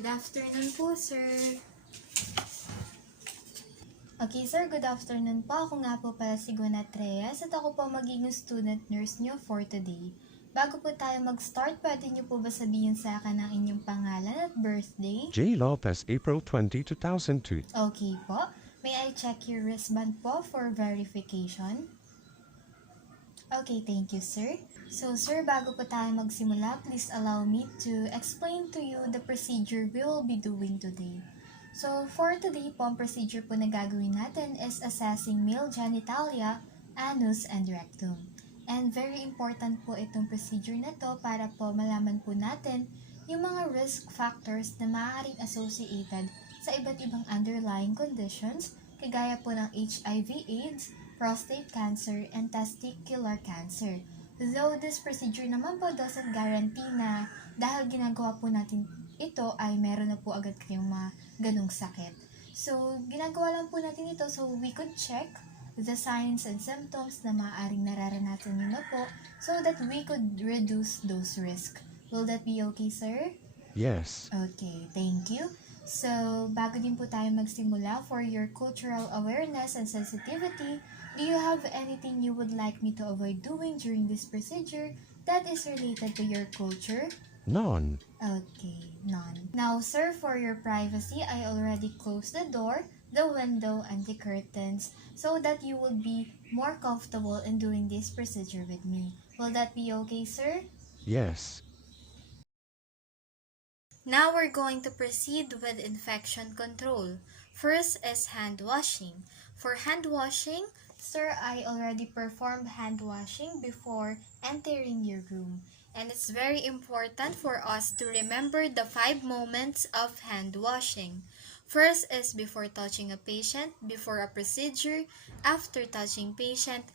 Good afternoon po, sir. Okay, sir. Good afternoon po. Ako nga po pala si Genitalia at ako po magiging student nurse nyo for today. Bago po tayo mag-start, pwede nyo po ba sabihin sa akin ang inyong pangalan at birthday? J. Lopez, April 20, 2002. Okay po. May I check your wristband po for verification? Okay, thank you, sir. So, sir, bago po tayo magsimula, please allow me to explain to you the procedure we will be doing today. So, for today po, ang procedure po na gagawin natin is assessing male genitalia, anus, and rectum. And very important po itong procedure na to para po malaman po natin yung mga risk factors na maaaring associated sa iba't ibang underlying conditions kagaya po ng HIV/AIDS, prostate cancer, and testicular cancer. Though this procedure naman po doesn't guarantee na dahil ginagawa po natin ito ay meron na po agad kayong mga ganong sakit. So, ginagawa lang po natin ito so we could check the signs and symptoms na maaaring nararanasan nyo na po so that we could reduce those risks. Will that be okay, sir? Yes. Okay, thank you. So, bago din po tayo magsimula, for your cultural awareness and sensitivity, do you have anything you would like me to avoid doing during this procedure that is related to your culture? None. Okay, none. Now, sir, for your privacy, I already closed the door, the window, and the curtains so that you will be more comfortable in doing this procedure with me. Will that be okay, sir? Yes. Now we're going to proceed with infection control. First is hand washing. For hand washing, sir, I already performed hand washing before entering your room. And it's very important for us to remember the 5 moments of hand washing. First is before touching a patient, before a procedure, after touching patient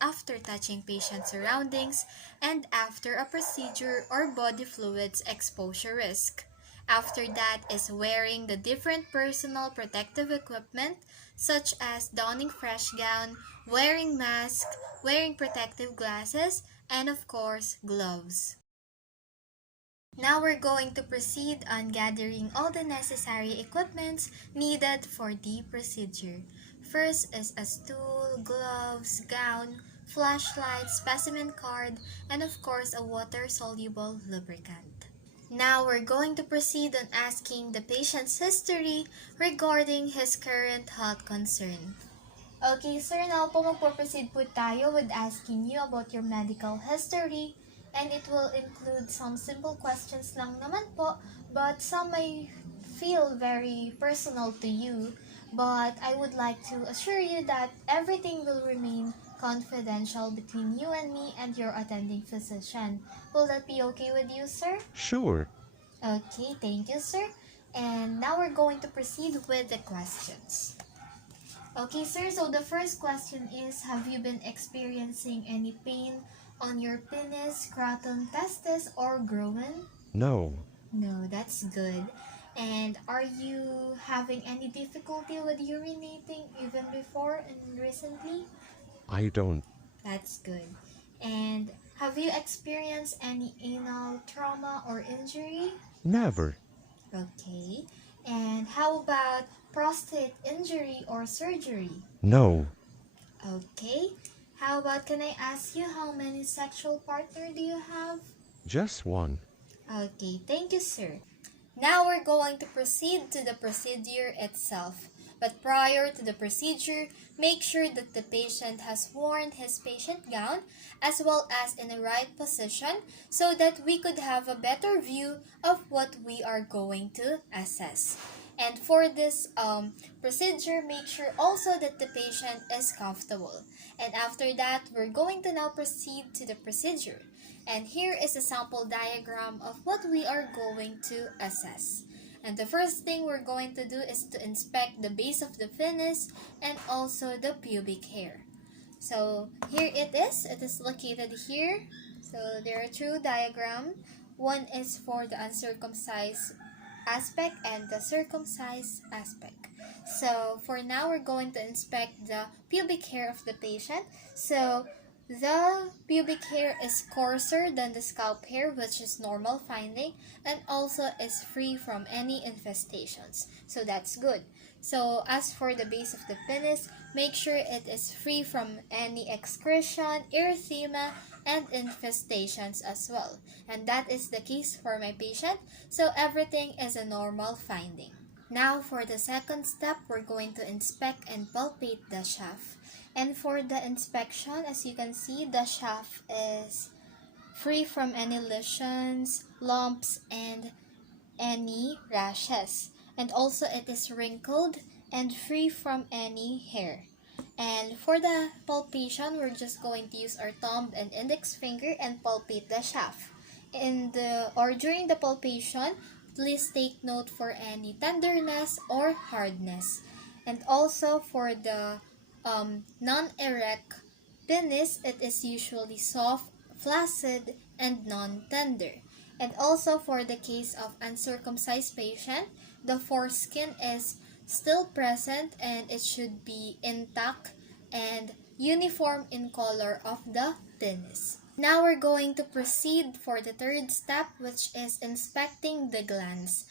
surroundings, and after a procedure or body fluids exposure risk. After that is wearing the different personal protective equipment such as donning fresh gown, wearing mask, wearing protective glasses, and of course, gloves. Now we're going to proceed on gathering all the necessary equipments needed for the procedure. First is a stool, gloves, gown, flashlight, specimen card, and of course a water-soluble lubricant. Now we're going to proceed on asking the patient's history regarding his current health concern. Okay, sir, now po magpo-proceed po tayo with asking you about your medical history, and it will include some simple questions lang naman po, but some may feel very personal to you, but I would like to assure you that everything will remain confidential between you and me and your attending physician. Will that be okay with you, sir? Sure. Okay, thank you, sir. And now we're going to proceed with the questions. Okay, sir, so the first question is, have you been experiencing any pain on your penis, scrotum, testis, or groin? No. No, that's good. And are you having any difficulty with urinating even before and recently? I don't. That's good. And have you experienced any anal trauma or injury? Never. Okay. And how about prostate injury or surgery? No. Okay. How about, can I ask you how many sexual partner do you have? Just one. Okay, thank you, sir. Now we're going to proceed to the procedure itself. But prior to the procedure, make sure that the patient has worn his patient gown as well as in the right position so that we could have a better view of what we are going to assess. And for this procedure, make sure also that the patient is comfortable. And after that, we're going to now proceed to the procedure. And here is a sample diagram of what we are going to assess. And the first thing we're going to do is to inspect the base of the penis and also the pubic hair. So here it is located here. So there are two diagrams. One is for the uncircumcised aspect and the circumcised aspect. So for now, we're going to inspect the pubic hair of the patient. So The pubic hair is coarser than the scalp hair, which is normal finding, and also is free from any infestations. So that's good. So as for the base of the penis, make sure it is free from any excretion, erythema, and infestations as well. And that is the case for my patient. So everything is a normal finding. Now for the second step, we're going to inspect and palpate the shaft. And for the inspection, as you can see, the shaft is free from any lesions, lumps, and any rashes. And also it is wrinkled and free from any hair. And for the palpation, we're just going to use our thumb and index finger and palpate the shaft. During the palpation, please take note for any tenderness or hardness. And also for the non-erect penis, it is usually soft, flaccid, and non-tender. And also for the case of uncircumcised patient, the foreskin is still present and it should be intact and uniform in color of the penis. Now we're going to proceed for the third step, which is inspecting the glans.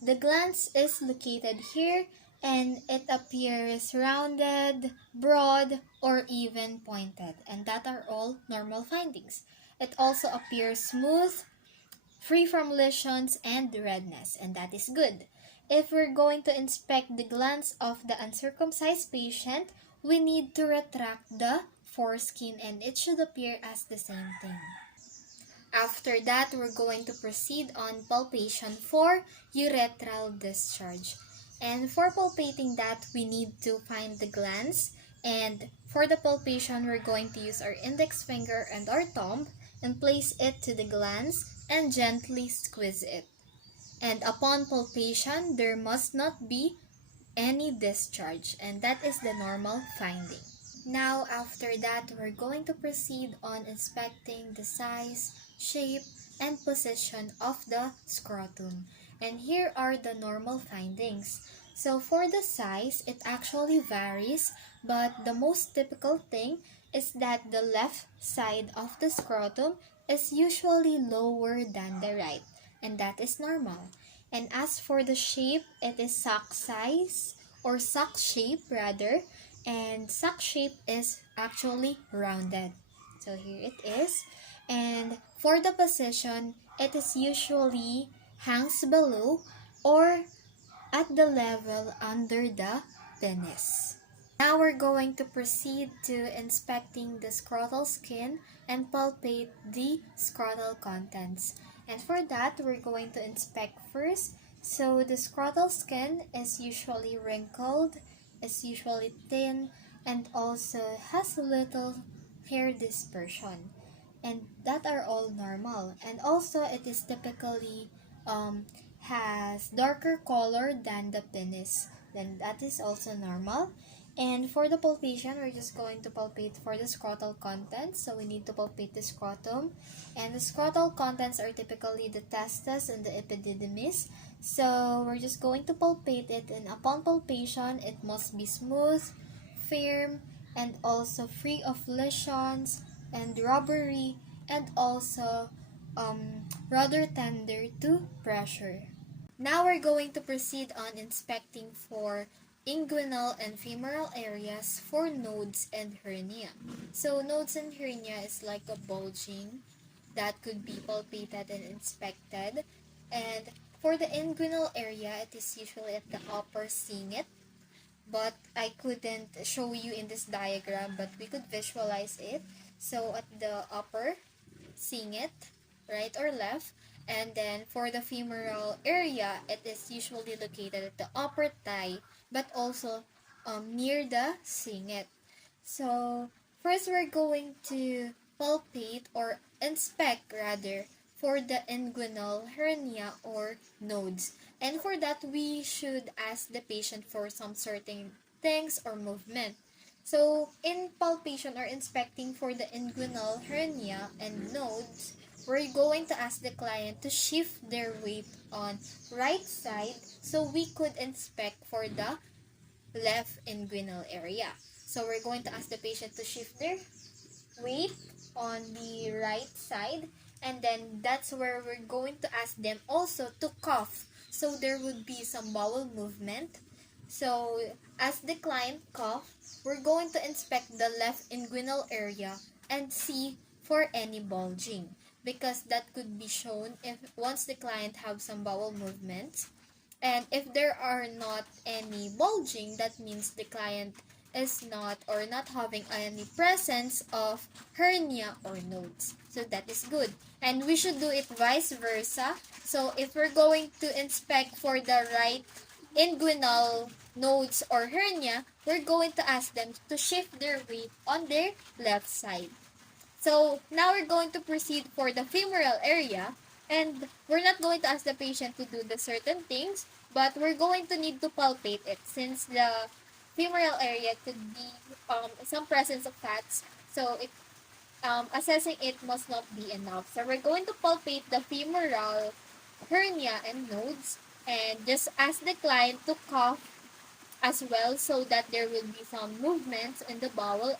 The glans is located here and it appears rounded, broad, or even pointed, and that are all normal findings. It also appears smooth, free from lesions and redness, and that is good. If we're going to inspect the glands of the uncircumcised patient, we need to retract the foreskin and it should appear as the same thing. After that, we're going to proceed on palpation for urethral discharge. And for palpating that, we need to find the glands. And for the palpation, we're going to use our index finger and our thumb and place it to the glands and gently squeeze it. And upon palpation, there must not be any discharge, and that is the normal finding. Now, after that, we're going to proceed on inspecting the size, shape, and position of the scrotum. And here are the normal findings. So for the size, it actually varies, but the most typical thing is that the left side of the scrotum is usually lower than the right, and that is normal. And as for the shape, it is sac size or sac shape rather, and sac shape is actually rounded. So here it is. And for the position, it is usually hangs below or at the level under the penis. Now we're going to proceed to inspecting the scrotal skin and palpate the scrotal contents. And for that, we're going to inspect first. So the scrotal skin is usually wrinkled, is usually thin, and also has little hair dispersion. And that are all normal. And also it is typically has darker color than the penis. Then that is also normal. And for the palpation, we're just going to palpate for the scrotal contents. So we need to palpate the scrotum. And the scrotal contents are typically the testes and the epididymis. So we're just going to palpate it, and upon palpation, it must be smooth, firm, and also free of lesions and rubbery, and also rather tender to pressure. Now we're going to proceed on inspecting for inguinal and femoral areas for nodes and hernia. So nodes and hernia is like a bulging that could be palpated and inspected. And for the inguinal area, it is usually at the upper cingit, but I couldn't show you in this diagram, but we could visualize it. So at the upper cingit, right or left, and then for the femoral area, it is usually located at the upper thigh, but also near the cingit. So first we're going to palpate or inspect rather for the inguinal hernia or nodes. And for that, we should ask the patient for some certain things or movement. So in palpation or inspecting for the inguinal hernia and nodes, we're going to ask the client to shift their weight on right side so we could inspect for the left inguinal area. So we're going to ask the patient to shift their weight on the right side, and then that's where we're going to ask them also to cough, so there would be some bowel movement. So as the client cough, we're going to inspect the left inguinal area and see for any bulging, because that could be shown if once the client have some bowel movements. And if there are not any bulging, that means the client is not or not having any presence of hernia or nodes. So that is good. And we should do it vice versa. So if we're going to inspect for the right inguinal nodes or hernia, we're going to ask them to shift their weight on their left side. So now we're going to proceed for the femoral area, and we're not going to ask the patient to do the certain things, but we're going to need to palpate it since the femoral area could be some presence of fats. So assessing it must not be enough. So we're going to palpate the femoral hernia and nodes, and just ask the client to cough as well so that there will be some movements in the bowel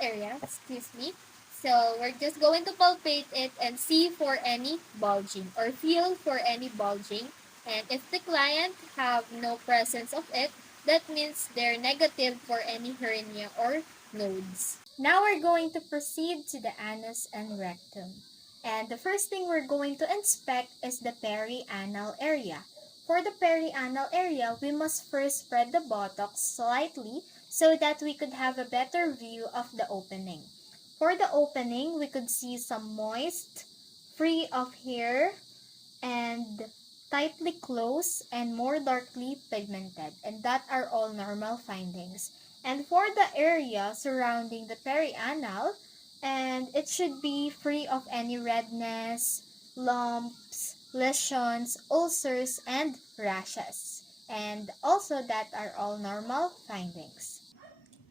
area, excuse me. So we're just going to palpate it and see for any bulging or feel for any bulging. And if the client have no presence of it, that means they're negative for any hernia or nodes. Now we're going to proceed to the anus and rectum. And the first thing we're going to inspect is the perianal area. For the perianal area, we must first spread the buttocks slightly so that we could have a better view of the opening. For the opening, we could see some moist, free of hair, and tightly closed and more darkly pigmented, and that are all normal findings. And for the area surrounding the perianal, and it should be free of any redness, lumps, lesions, ulcers, and rashes. And also that are all normal findings.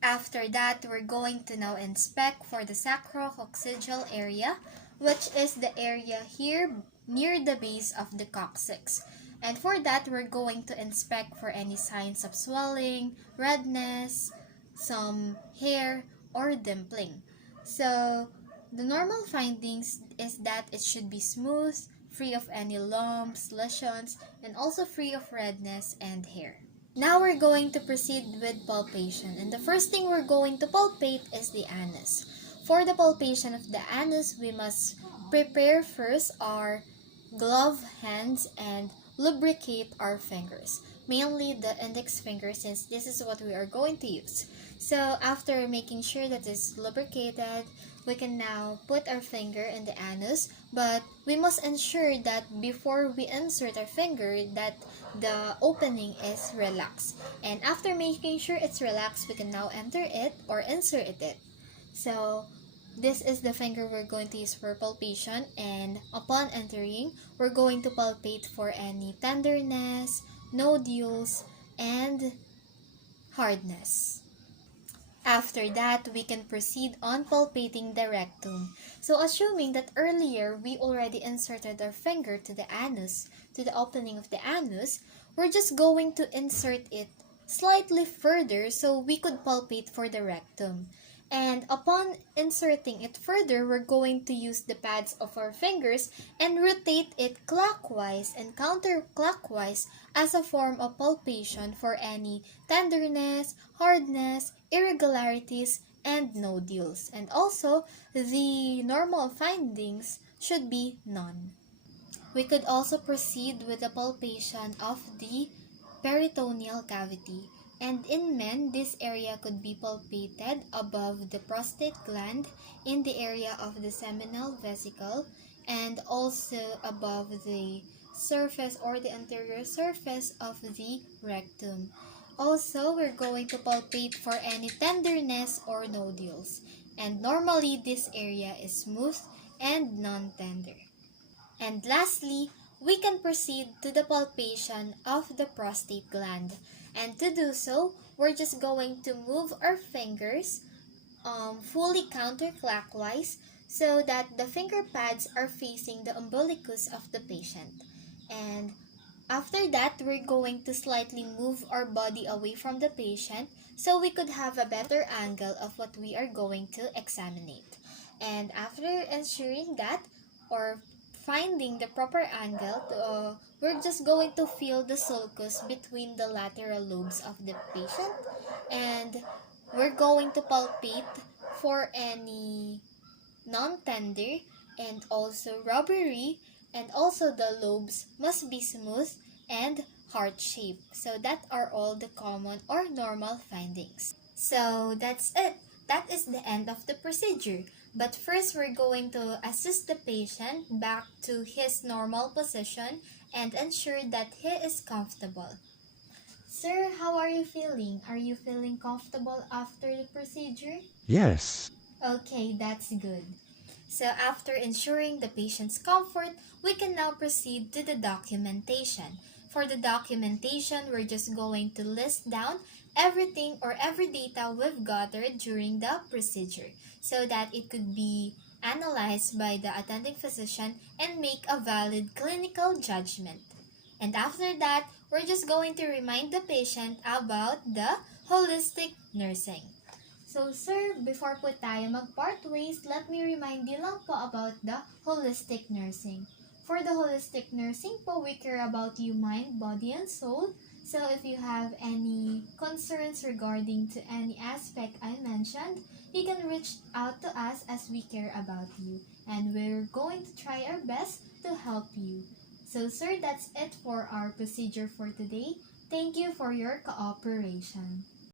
After that, we're going to now inspect for the sacrococcygeal area, which is the area here near the base of the coccyx. And for that, we're going to inspect for any signs of swelling, redness, some hair, or dimpling. So, the normal findings is that it should be smooth, free of any lumps, lesions, and also free of redness and hair. Now we're going to proceed with palpation, and the first thing we're going to palpate is the anus. For the palpation of the anus, we must prepare first our glove hands and lubricate our fingers, mainly the index finger since this is what we are going to use. So after making sure that it's lubricated, we can now put our finger in the anus, but we must ensure that before we insert our finger that the opening is relaxed. And after making sure it's relaxed, we can now enter it or insert it. So this is the finger we're going to use for palpation, and upon entering, we're going to palpate for any tenderness, nodules, and hardness. After that, we can proceed on palpating the rectum. So assuming that earlier we already inserted our finger to the anus, to the opening of the anus, we're just going to insert it slightly further so we could palpate for the rectum. And upon inserting it further, we're going to use the pads of our fingers and rotate it clockwise and counterclockwise as a form of palpation for any tenderness, hardness, irregularities, and nodules. And also, the normal findings should be none. We could also proceed with the palpation of the peritoneal cavity. And in men, this area could be palpated above the prostate gland, in the area of the seminal vesicle, and also above the surface or the anterior surface of the rectum. Also, we're going to palpate for any tenderness or nodules. And normally, this area is smooth and non-tender. And lastly, we can proceed to the palpation of the prostate gland. And to do so, we're just going to move our fingers fully counterclockwise so that the finger pads are facing the umbilicus of the patient. And After that, we're going to slightly move our body away from the patient so we could have a better angle of what we are going to examine. And after ensuring that or finding the proper angle, we're just going to feel the sulcus between the lateral lobes of the patient, and we're going to palpate for any non-tender and also rubbery, and also the lobes must be smooth and heart-shaped. So that are all the common or normal findings. So that's it. That is the end of the procedure. But first, we're going to assist the patient back to his normal position and ensure that he is comfortable. Sir, how are you feeling? Are you feeling comfortable after the procedure? Yes. Okay, that's good. So after ensuring the patient's comfort, we can now proceed to the documentation. For the documentation, we're just going to list down everything or every data we've gathered during the procedure so that it could be analyzed by the attending physician and make a valid clinical judgment. And after that, we're just going to remind the patient about the holistic nursing. So sir, before po tayo mag-part ways, let me remind you lang po about the holistic nursing. For the holistic nursing po, we care about you mind, body, and soul. So if you have any concerns regarding to any aspect I mentioned, you can reach out to us as we care about you. And we're going to try our best to help you. So sir, that's it for our procedure for today. Thank you for your cooperation.